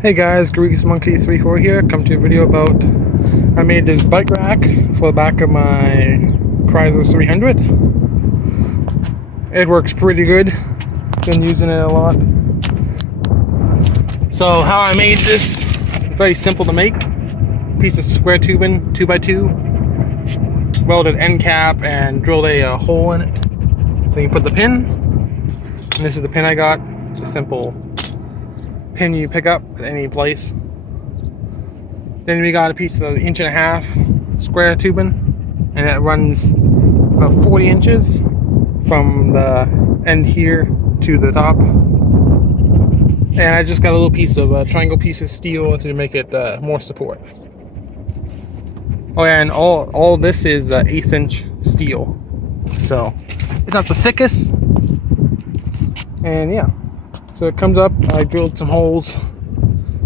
Hey guys, Grease Monkey 34 here. Come to a video about I made this bike rack for the back of my Chrysler 300. It works pretty good. Been using it a lot. So how I made this, very simple to make. Piece of square tubing, 2x2, welded end cap and drilled a hole in it. So you put the pin, and this is the pin I got. It's a simple pin you pick up at any place. Then we got a piece of 1.5-inch square tubing, and it runs about 40 inches from the end here to the top. And I just got a little piece of a triangle piece of steel to make it more support. Oh yeah, and all this is 1/8 inch steel, so it's not the thickest. And yeah, so it comes up. I drilled some holes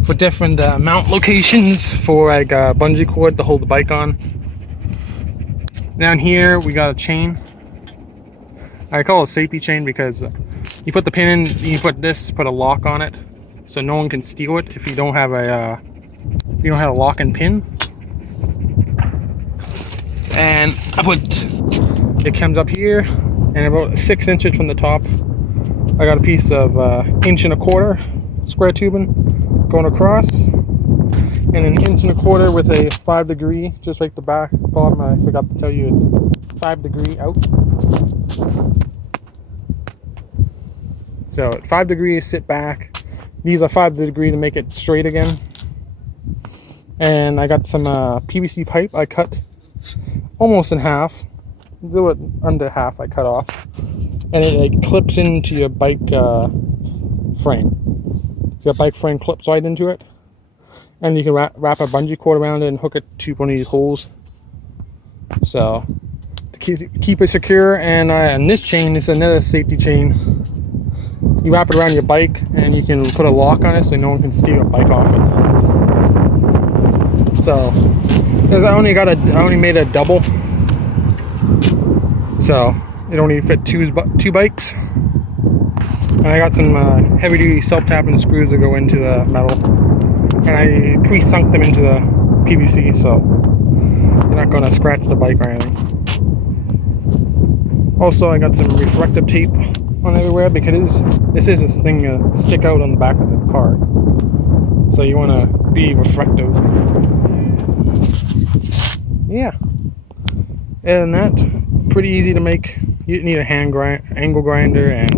for different mount locations for like a bungee cord to hold the bike on. Down here we got a chain. I call it a safety chain because you put the pin in, you put a lock on it, so no one can steal it if you don't have a lock and pin. And it comes up here, and about 6 inches from the top, I got a piece of 1.25 inch square tubing going across, and 1.25 inch with a 5-degree, just like the bottom. I forgot to tell you, 5-degree out. So at 5 degrees, sit back. These are 5-degree to make it straight again. And I got some PVC pipe I cut almost in half. Do it under half. I cut off, and it clips into your bike frame. So your bike frame clips right into it, and you can wrap a bungee cord around it and hook it to one of these holes. So to keep it secure. And this chain is another safety chain. You wrap it around your bike, and you can put a lock on it so no one can steal your bike off it. So, because I only made a double, so it only fit two bikes. And I got some heavy-duty self-tapping screws that go into the metal, and I pre-sunk them into the PVC, so they're not going to scratch the bike or anything. Also, I got some reflective tape on everywhere because this is a thing to stick out on the back of the car, so you want to be reflective. Yeah, and that, pretty easy to make. You need a angle grinder and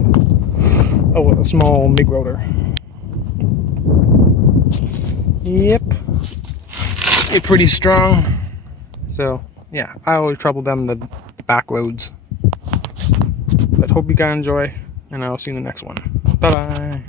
a small MIG rotor. Yep, it's pretty strong. So yeah, I always trouble down the back roads. But hope you guys enjoy, and I'll see you in the next one. Bye bye.